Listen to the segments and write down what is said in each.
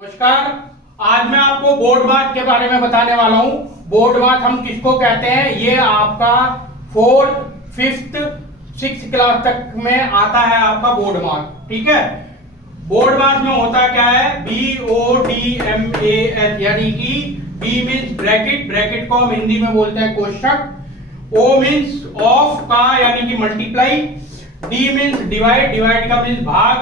नमस्कार। आज मैं आपको बोर्ड मार्क के बारे में बताने वाला हूं। बोर्ड मार्क हम किसको कहते हैं? ये आपका 4th, 5th, 6th क्लास तक में आता है आपका बोर्ड मार्क। ठीक है। बोर्ड मार्क में होता क्या है? BODMAS, यानी कि B मीन्स ब्रैकेट, ब्रैकेट को हम हिंदी में बोलते हैं कोष्ठक। O मीन्स ऑफ का यानी कि multiply. D means divide, divide का मीन्स भाग।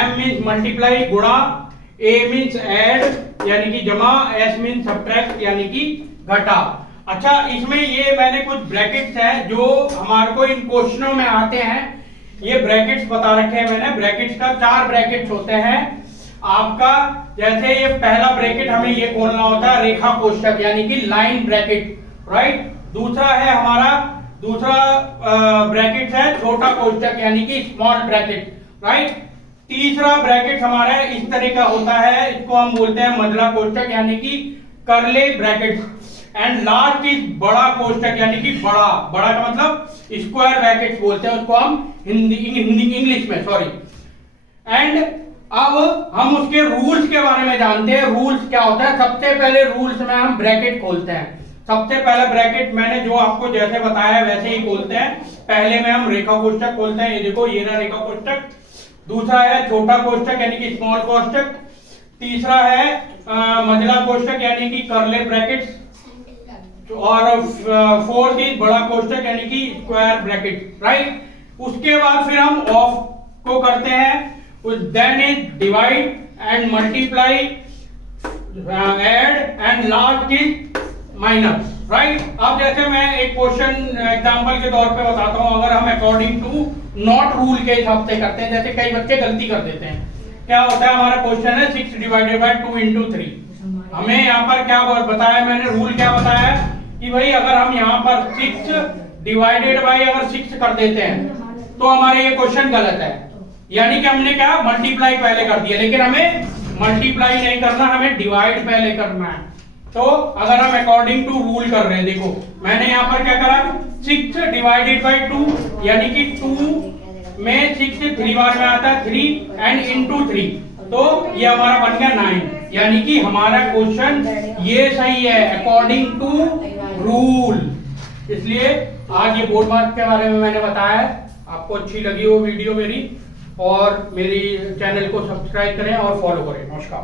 M मीन्स मल्टीप्लाई गुणा। A मीन्स ऐड यानी कि जमा। S मीन्स सब्ट्रैक्ट यानी कि घटा। अच्छा, इसमें ये मैंने कुछ ब्रैकेट्स हैं जो हमारे को इन क्वेश्चनों में आते हैं। ये ब्रैकेट्स बता रखे हैं मैंने। ब्रैकेट्स का 4 ब्रैकेट्स होते हैं आपका। जैसे ये पहला ब्रैकेट हमें ये खोलना होता है रेखा कोष्ठक यानी कि लाइन ब्रैकेट, राइट। दूसरा है हमारा ब्रैकेट है छोटा कोष्ठक यानी कि स्मॉल ब्रैकेट, राइट। तीसरा ब्रैकेट हमारा इस तरह का होता है, इसको हम बोलते हैं मंझला कोष्ठक यानी कि curly bracket. And last is बड़ा कोष्ठक यानी कि बड़ा, बड़ा का मतलब स्क्वायर ब्रैकेट बोलते हैं उसको हम इंग्लिश में, सॉरी। एंड अब हम उसके रूल्स के बारे में जानते हैं। रूल्स क्या होता है? सबसे पहले रूल्स में हम ब्रैकेट खोलते हैं। सबसे पहला ब्रैकेट मैंने जो आपको जैसे बताया वैसे ही खोलते हैं। पहले में हम रेखा कोष्ठक खोलते हैं। ये देखो, ये रहा रेखा कोष्ठक। दूसरा है छोटा कोष्ठक यानी कि स्मॉल कोष्ठक। तीसरा है मंझला कोष्ठक यानी कि कर्ली ब्रैकेट्स। और फोर्थ इज बड़ा कोष्ठक यानी कि स्क्वायर ब्रैकेट, राइट। उसके बाद फिर हम ऑफ को करते हैं। Then is divide and multiply, add and last is minus, right. अब जैसे मैं एक क्वेश्चन एग्जांपल के तौर पे बताता हूं। अगर हम अकॉर्डिंग टू नॉट रूल के हिसाब से करते हैं, जैसे कई बच्चे गलती कर देते हैं। क्या होता है? हमारा क्वेश्चन है 6 डिवाइडेड बाय 2 इंटू 3। हमें यहाँ पर क्या बताया मैंने? रूल क्या बताया कि भाई अगर हम यहाँ पर 6 डिवाइडेड बाय अगर 6 कर देते हैं तो हमारा ये क्वेश्चन गलत है। यानी कि हमने क्या मल्टीप्लाई पहले कर दिया, लेकिन हमें मल्टीप्लाई नहीं करना, हमें डिवाइड पहले करना है। तो अगर हम अकॉर्डिंग टू रूल कर रहे हैं, देखो मैंने यहाँ पर क्या करा, 6 डिवाइडेड बाय 2 यानी कि 2 में 6 से 3 बार में आता है 3 एंड इनटू 3, तो ये हमारा बन गया 9। यानी कि हमारा क्वेश्चन ये सही है अकॉर्डिंग टू रूल। इसलिए आज ये बोर्ड मार्क के बारे में मैंने बताया है। आपको अच्छी लगी हो वीडियो मेरी, और मेरी चैनल को सब्सक्राइब करें और फॉलो करें। नमस्कार।